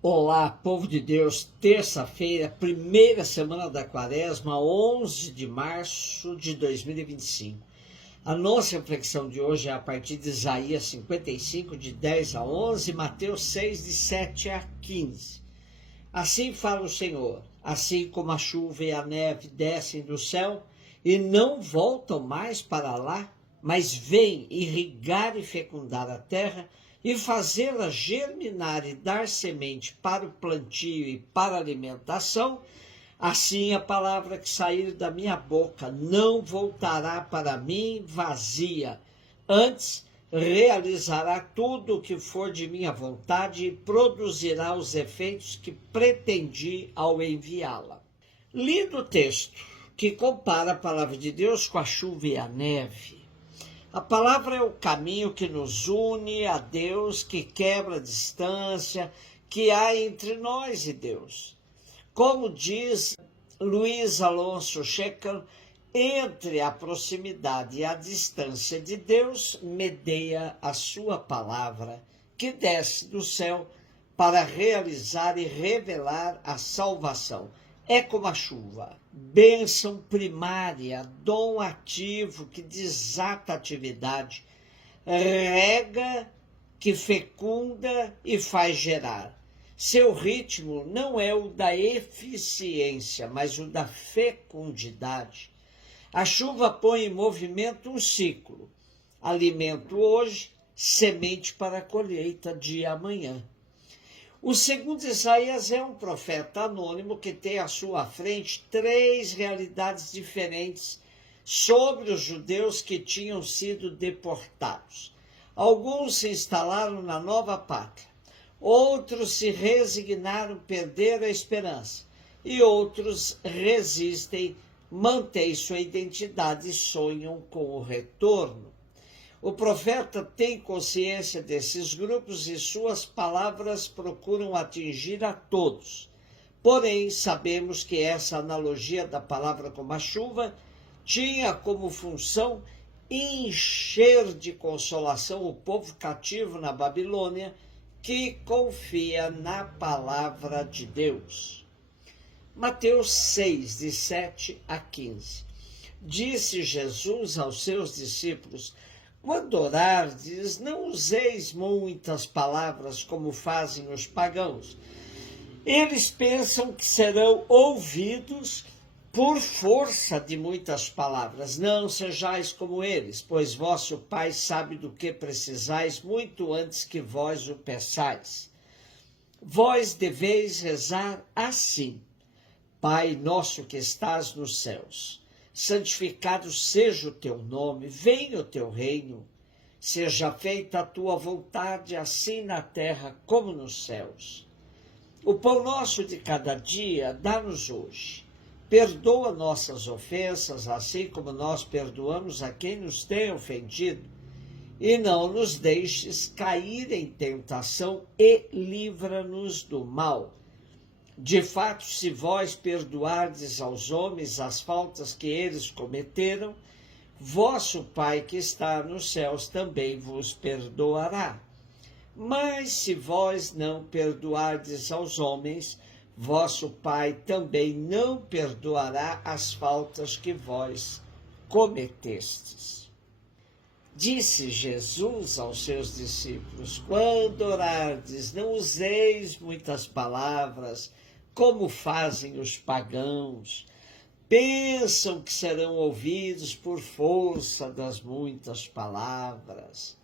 Olá, povo de Deus, terça-feira, primeira semana da quaresma, 11 de março de 2025. A nossa reflexão de hoje é a partir de Isaías 55, de 10 a 11, Mateus 6, de 7 a 15. Assim fala o Senhor, assim como a chuva e a neve descem do céu e não voltam mais para lá, mas vêm irrigar e fecundar a terra, e fazê-la germinar e dar semente para o plantio e para a alimentação, assim a palavra que sair da minha boca não voltará para mim vazia, antes realizará tudo o que for de minha vontade e produzirá os efeitos que pretendi ao enviá-la. Lido o texto que compara a palavra de Deus com a chuva e a neve. A palavra é o caminho que nos une a Deus, que quebra a distância que há entre nós e Deus. Como diz Luiz Alonso Schecker, entre a proximidade e a distância de Deus, medeia a sua palavra, que desce do céu para realizar e revelar a salvação. É como a chuva, bênção primária, dom ativo que desata a atividade, rega, que fecunda e faz gerar. Seu ritmo não é o da eficiência, mas o da fecundidade. A chuva põe em movimento um ciclo. Alimento hoje, semente para a colheita de amanhã. O segundo Isaías é um profeta anônimo que tem à sua frente três realidades diferentes sobre os judeus que tinham sido deportados. Alguns se instalaram na nova pátria, outros se resignaram a perder a esperança e outros resistem, mantêm sua identidade e sonham com o retorno. O profeta tem consciência desses grupos e suas palavras procuram atingir a todos. Porém, sabemos que essa analogia da palavra como a chuva tinha como função encher de consolação o povo cativo na Babilônia, que confia na palavra de Deus. Mateus 6, de 7 a 15. Disse Jesus aos seus discípulos: quando orardes, não useis muitas palavras como fazem os pagãos. Eles pensam que serão ouvidos por força de muitas palavras. Não sejais como eles, pois vosso Pai sabe do que precisais muito antes que vós o peçais. Vós deveis rezar assim: Pai nosso que estás nos céus, santificado seja o teu nome, venha o teu reino, seja feita a tua vontade, assim na terra como nos céus. O pão nosso de cada dia dá-nos hoje. Perdoa nossas ofensas, assim como nós perdoamos a quem nos tem ofendido. E não nos deixes cair em tentação e livra-nos do mal. De fato, se vós perdoardes aos homens as faltas que eles cometeram, vosso Pai que está nos céus também vos perdoará. Mas se vós não perdoardes aos homens, vosso Pai também não perdoará as faltas que vós cometestes. Disse Jesus aos seus discípulos: quando orardes, não useis muitas palavras, como fazem os pagãos. Pensam que serão ouvidos por força das muitas palavras.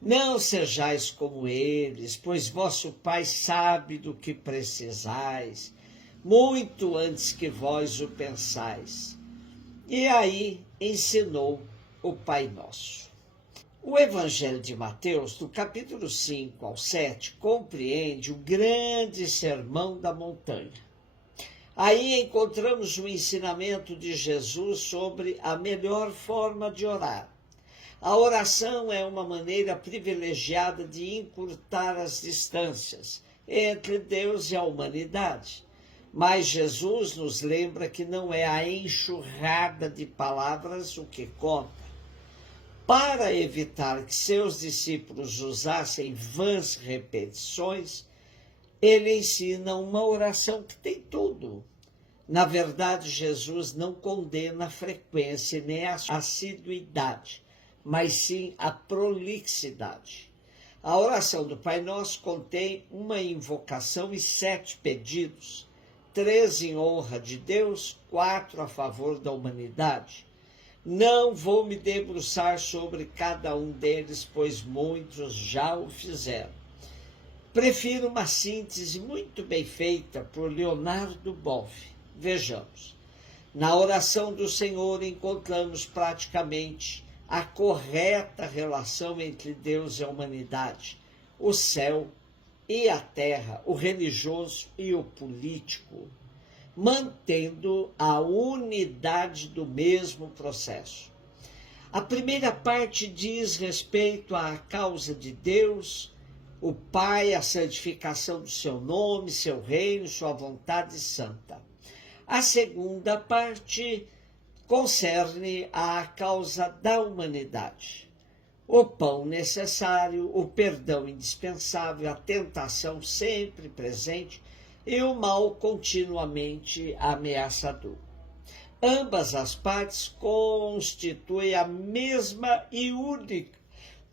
Não sejais como eles, pois vosso Pai sabe do que precisais, muito antes que vós o pensais. E aí ensinou o Pai Nosso. O Evangelho de Mateus, do capítulo 5 ao 7, compreende o grande sermão da montanha. Aí encontramos o ensinamento de Jesus sobre a melhor forma de orar. A oração é uma maneira privilegiada de encurtar as distâncias entre Deus e a humanidade. Mas Jesus nos lembra que não é a enxurrada de palavras o que conta. Para evitar que seus discípulos usassem vãs repetições, ele ensina uma oração que tem tudo. Na verdade, Jesus não condena a frequência nem a assiduidade, mas sim a prolixidade. A oração do Pai Nosso contém uma invocação e 7 pedidos, 3 em honra de Deus, 4 a favor da humanidade. Não vou me debruçar sobre cada um deles, pois muitos já o fizeram. Prefiro uma síntese muito bem feita por Leonardo Boff. Vejamos. Na oração do Senhor encontramos praticamente a correta relação entre Deus e a humanidade, o céu e a terra, o religioso e o político, mantendo a unidade do mesmo processo. A primeira parte diz respeito à causa de Deus, o Pai, a santificação do seu nome, seu reino, sua vontade santa. A segunda parte concerne à causa da humanidade. O pão necessário, o perdão indispensável, a tentação sempre presente e o mal continuamente ameaçador. Ambas as partes constituem a mesma e única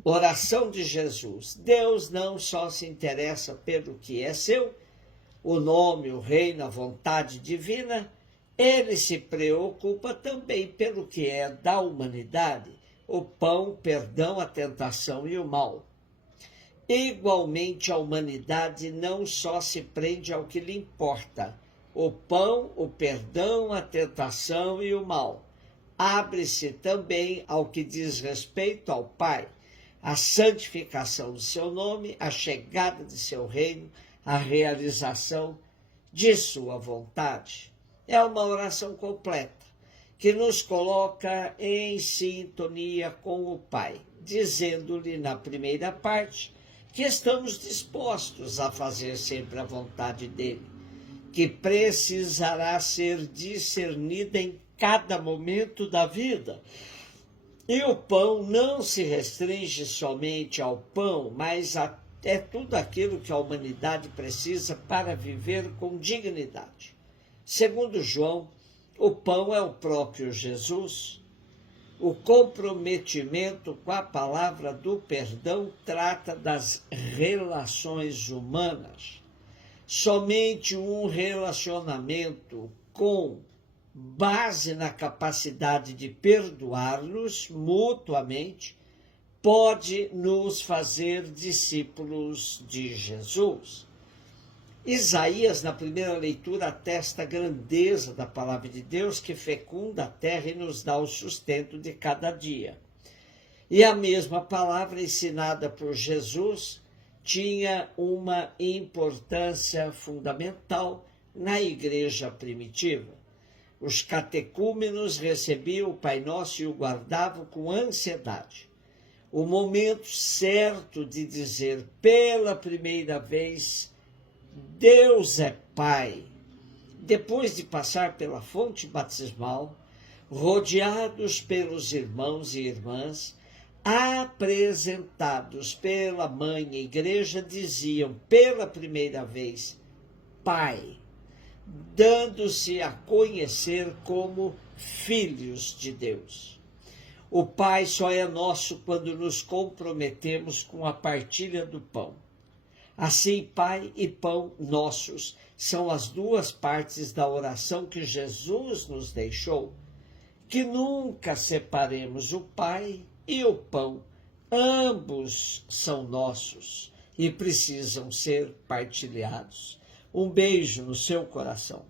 oração de Jesus. Deus não só se interessa pelo que é seu, o nome, o reino, a vontade divina, ele se preocupa também pelo que é da humanidade, o pão, o perdão, a tentação e o mal. Igualmente, a humanidade não só se prende ao que lhe importa, o pão, o perdão, a tentação e o mal. Abre-se também ao que diz respeito ao Pai, a santificação do seu nome, a chegada de seu reino, a realização de sua vontade. É uma oração completa, que nos coloca em sintonia com o Pai, dizendo-lhe na primeira parte que estamos dispostos a fazer sempre a vontade dele, que precisará ser discernida em cada momento da vida. E o pão não se restringe somente ao pão, mas é tudo aquilo que a humanidade precisa para viver com dignidade. Segundo João, o pão é o próprio Jesus. O comprometimento com a palavra do perdão trata das relações humanas. Somente um relacionamento com base na capacidade de perdoar-nos mutuamente pode nos fazer discípulos de Jesus. Isaías, na primeira leitura, atesta a grandeza da palavra de Deus que fecunda a terra e nos dá o sustento de cada dia. E a mesma palavra ensinada por Jesus tinha uma importância fundamental na igreja primitiva. Os catecúmenos recebiam o Pai Nosso e o guardavam com ansiedade. O momento certo de dizer pela primeira vez Deus é Pai, depois de passar pela fonte batismal, rodeados pelos irmãos e irmãs, apresentados pela mãe igreja, diziam pela primeira vez Pai, dando-se a conhecer como filhos de Deus. O Pai só é nosso quando nos comprometemos com a partilha do pão. Assim, Pai e pão nossos são as duas partes da oração que Jesus nos deixou, que nunca separemos o Pai e o pão. Ambos são nossos e precisam ser partilhados. Um beijo no seu coração.